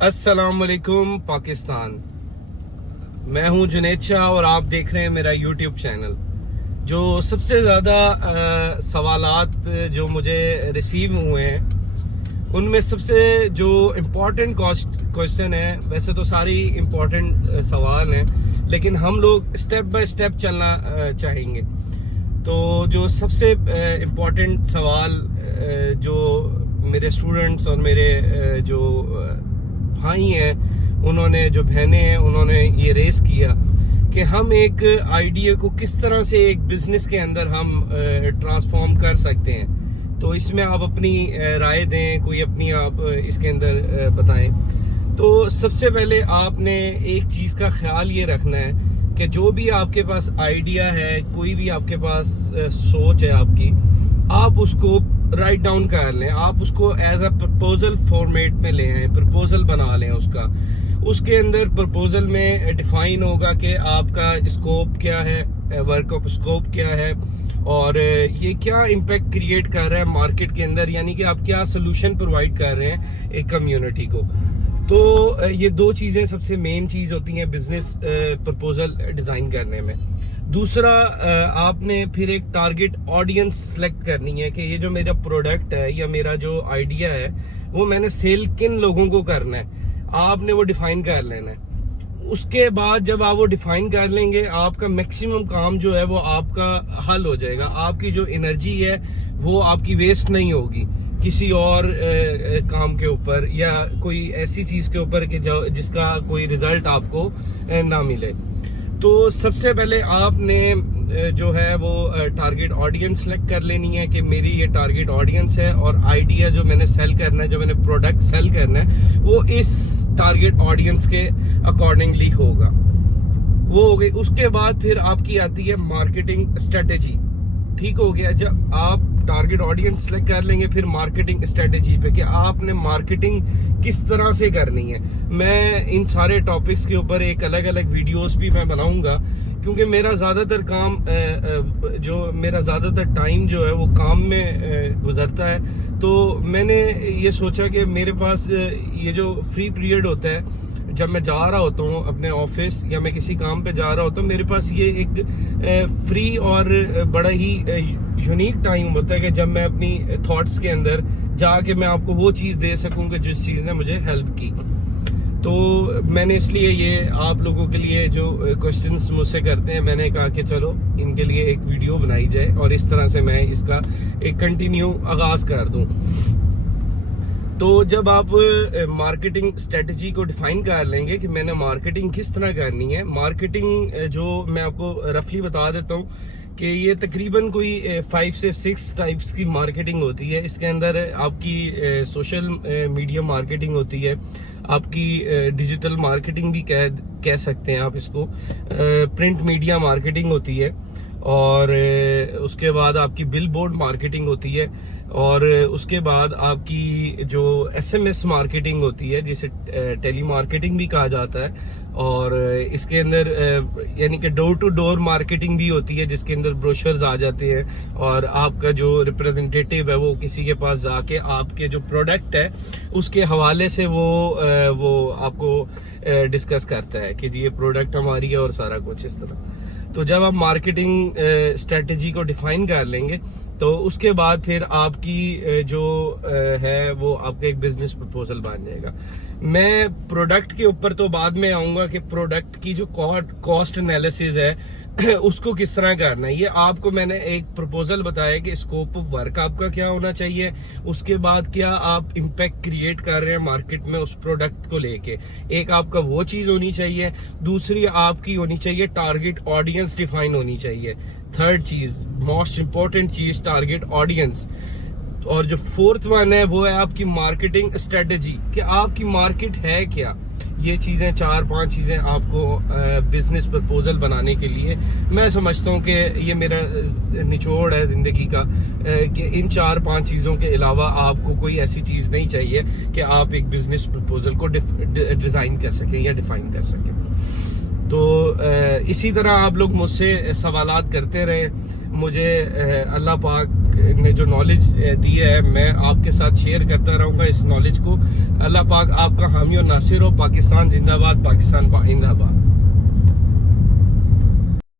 अस्सलाम वालेकुम पाकिस्तान। मैं हूं जुनैद शाह और आप देख रहे हैं मेरा यूट्यूब चैनल। जो सबसे ज़्यादा सवालात जो मुझे रिसीव हुए हैं उनमें सबसे जो इम्पोर्टेंट क्वेश्चन है, वैसे तो सारी इम्पोर्टेंट सवाल हैं लेकिन हम लोग स्टेप बाय स्टेप चलना चाहेंगे। तो जो सबसे इम्पोर्टेंट सवाल जो मेरे स्टूडेंट्स और मेरे जो भाई हैं, उन्होंने जो बहनें हैं, उन्होंने ये रेस किया कि हम एक आइडिया को किस तरह से एक बिजनेस के अंदर हम ट्रांसफॉर्म कर सकते हैं। तो इसमें आप अपनी राय दें, कोई अपनी आप इसके अंदर बताएं। तो सबसे पहले आपने एक चीज़ का ख्याल ये रखना है कि जो भी आपके पास आइडिया है, कोई भी आपके पास सोच है आपकी, आप उसको राइट डाउन कर लें। आप उसको एज अ प्रपोजल फॉर्मेट में ले आए, प्रपोजल बना लें उसका। उसके अंदर प्रपोजल में डिफाइन होगा कि आपका स्कोप क्या है, वर्क ऑफ स्कोप क्या है और ये क्या इम्पैक्ट क्रिएट कर रहा है मार्केट के अंदर, यानी कि आप क्या सोल्यूशन प्रोवाइड कर रहे हैं एक कम्युनिटी को। तो ये दो चीज़ें सबसे मेन चीज़ होती हैं बिजनेस प्रपोजल डिज़ाइन करने में। दूसरा, आपने फिर एक टारगेट ऑडियंस सेलेक्ट करनी है कि ये जो मेरा प्रोडक्ट है या मेरा जो आइडिया है वो मैंने सेल किन लोगों को करना है, आपने वो डिफाइन कर लेना है। उसके बाद जब आप वो डिफाइन कर लेंगे, आपका मैक्सिमम काम जो है वो आपका हल हो जाएगा। आपकी जो एनर्जी है वो आपकी वेस्ट नहीं होगी किसी और काम के ऊपर या कोई ऐसी चीज़ के ऊपर कि जिसका कोई रिजल्ट आपको ना मिले। तो सबसे पहले आपने जो है वो टारगेट ऑडियंस सेलेक्ट कर लेनी है कि मेरी ये टारगेट ऑडियंस है और आइडिया जो मैंने सेल करना है, जो मैंने प्रोडक्ट सेल करना है, वो इस टारगेट ऑडियंस के अकॉर्डिंगली होगा। वो हो गई। उसके बाद फिर आपकी आती है मार्केटिंग स्ट्रेटेजी। ठीक हो गया। जब आप टारगेट ऑडियंस सेलेक्ट कर लेंगे, फिर मार्केटिंग स्ट्रेटेजी पे कि आपने मार्केटिंग किस तरह से करनी है। मैं इन सारे टॉपिक्स के ऊपर एक अलग अलग वीडियोस भी मैं बनाऊंगा, क्योंकि मेरा ज़्यादातर काम जो मेरा ज़्यादातर टाइम जो है वो काम में गुजरता है। तो मैंने ये सोचा कि मेरे पास ये जो फ्री पीरियड होता है, जब मैं जा रहा होता हूँ अपने ऑफिस या मैं किसी काम पे जा रहा होता हूँ, मेरे पास ये एक फ्री और बड़ा ही यूनिक टाइम होता है कि जब मैं अपनी थॉट्स के अंदर जाके मैं आपको वो चीज़ दे सकूँ कि जिस चीज़ ने मुझे हेल्प की। तो मैंने इसलिए ये आप लोगों के लिए जो क्वेश्चंस मुझसे करते हैं, मैंने कहा कि चलो इनके लिए एक वीडियो बनाई जाए और इस तरह से मैं इसका एक कंटिन्यू आगाज़ कर दूँ। तो जब आप मार्केटिंग स्ट्रेटजी को डिफाइन कर लेंगे कि मैंने मार्केटिंग किस तरह करनी है, मार्केटिंग जो मैं आपको रफली बता देता हूँ कि ये तकरीबन कोई 5 से 6 टाइप्स की मार्केटिंग होती है। इसके अंदर आपकी सोशल मीडिया मार्केटिंग होती है, आपकी डिजिटल मार्केटिंग भी कह सकते हैं आप इसको, प्रिंट मीडिया मार्केटिंग होती है, और उसके बाद आपकी बिल बोर्ड मार्केटिंग होती है, और उसके बाद आपकी जो SMS मार्केटिंग होती है जिसे टेली मार्केटिंग भी कहा जाता है, और इसके अंदर यानी कि डोर टू डोर मार्केटिंग भी होती है जिसके अंदर ब्रोशर्स आ जाते हैं और आपका जो रिप्रेजेंटेटिव है वो किसी के पास जाके आपके जो प्रोडक्ट है उसके हवाले से वो आपको डिस्कस करता है कि जी ये प्रोडक्ट हमारी है और सारा कुछ इस तरह। तो जब आप मार्केटिंग स्ट्रेटजी को डिफाइन कर लेंगे तो उसके बाद फिर आपकी जो है वो आपका एक बिजनेस प्रपोजल बन जाएगा। मैं प्रोडक्ट के ऊपर तो बाद में आऊँगा कि प्रोडक्ट की जो कॉस्ट एनालिसिस है उसको किस तरह करना है। ये आपको मैंने एक प्रपोजल बताया कि स्कोप ऑफ वर्क आपका क्या होना चाहिए, उसके बाद क्या आप इम्पैक्ट क्रिएट कर रहे हैं मार्केट में उस प्रोडक्ट को लेके। एक आपका वो चीज़ होनी चाहिए, दूसरी आपकी होनी चाहिए टारगेट ऑडियंस डिफाइन होनी चाहिए। थर्ड चीज़, मोस्ट इम्पोर्टेंट चीज़, टारगेट ऑडियंस। और जो फोर्थ वन है वो है आपकी मार्केटिंग स्ट्रेटेजी कि आपकी मार्केट है क्या। ये चीज़ें 4-5 चीज़ें आपको बिजनेस प्रपोजल बनाने के लिए, मैं समझता हूँ कि ये मेरा निचोड़ है ज़िंदगी का, कि इन 4-5 चीज़ों के अलावा आपको कोई ऐसी चीज़ नहीं चाहिए कि आप एक बिजनेस प्रपोजल को डिज़ाइन कर सकें या डिफ़ाइन कर सकें। तो इसी तरह आप लोग मुझसे सवालात करते रहें। मुझे अल्लाह पाक نے جو نالج دی ہے میں آپ کے ساتھ شیئر کرتا رہوں گا اس نالج کو. اللہ پاک آپ کا حامی و ناصر ہو. پاکستان زندہ باد, پاکستان آئندہ باد.